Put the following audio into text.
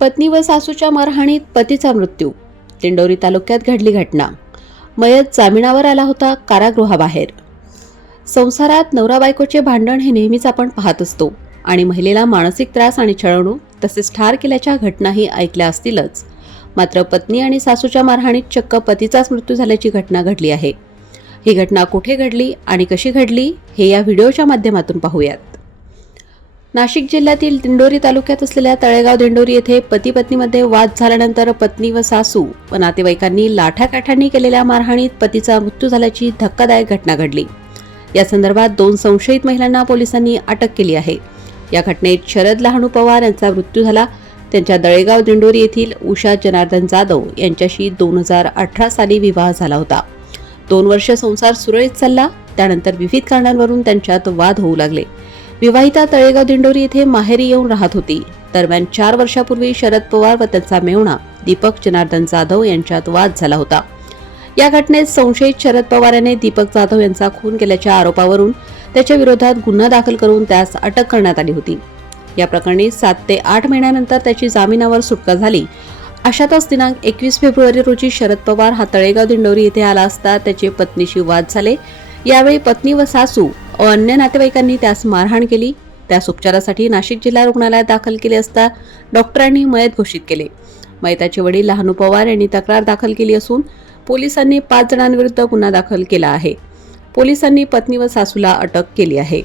पत्नी व सासूच्या मारहाणीत पतीचा मृत्यू. दिंडोरी तालुक्यात घडली घटना. मयत जामिनावर आला होता कारागृहाबाहेर. संसारात नवरा बायकोचे भांडण हे नेहमीच आपण पाहत असतो आणि महिलेला मानसिक त्रास आणि छळवणूक तसेच ठार केल्याच्या घटनाही ऐकल्या असतीलच. मात्र पत्नी आणि सासूच्या मारहाणीत चक्क पतीचाच मृत्यू झाल्याची घटना घडली आहे. ही घटना कुठे घडली आणि कशी घडली हे या व्हिडिओच्या माध्यमातून पाहूयात. नाशिक जिल्ह्यातील दिंडोरी तालुक्यात असलेल्या तळेगाव दिंडोरी येथे पती पत्नीमध्ये वाद झाल्यानंतर पत्नी व सासू व नातेवाईकांनी लाठाकाठांनी केलेल्या मारहाणीत पतीचा मृत्यू झाल्याची धक्कादायक घटना घडली. या संदर्भात दोन संशयित महिलांना पोलिसांनी अटक केली आहे. या घटनेत शरद लहानू पवार यांचा मृत्यू झाला. त्यांच्या दळेगाव दिंडोरी येथील उषा जनार्दन जाधव यांच्याशी दोन हजार अठरा साली विवाह झाला होता. दोन वर्ष संसार सुरळीत चालला. त्यानंतर विविध कारणांवरून त्यांच्यात वाद होऊ लागले. विवाहिता तळेगाव दिंडोरी येथे माहेरी येऊन राहत होती. दरम्यान चार वर्षापूर्वी शरद पवार व त्यांचा मेहुणा दीपक जनार्दन जाधव यांच्यात वाद झाला होता. या घटनेत संशयित शरद पवार याने दीपक जाधव यांचा खून केल्याच्या आरोपावरून त्याच्या विरोधात गुन्हा दाखल करून त्यास अटक करण्यात आली होती. या प्रकरणी सात ते आठ महिन्यानंतर त्याची जामिनावर सुटका झाली. अशातच दिनांक एकवीस फेब्रुवारी रोजी शरद पवार हा तळेगाव दिंडोरी येथे आला असता त्याचे पत्नीशी वाद झाले. यावेळी पत्नी व सासू अन्य नातेवाईकांनी त्यास मारहाण केली. त्यास उपचारासाठी नाशिक जिल्हा रुग्णालयात दाखल केले असता डॉक्टरांनी मयत घोषित केले. मयताचे वडील लहानू पवार यांनी तक्रार दाखल केली असून पोलिसांनी पाच जणांविरुद्ध गुन्हा दाखल केला आहे. पोलिसांनी पत्नी व सासूला अटक केली आहे.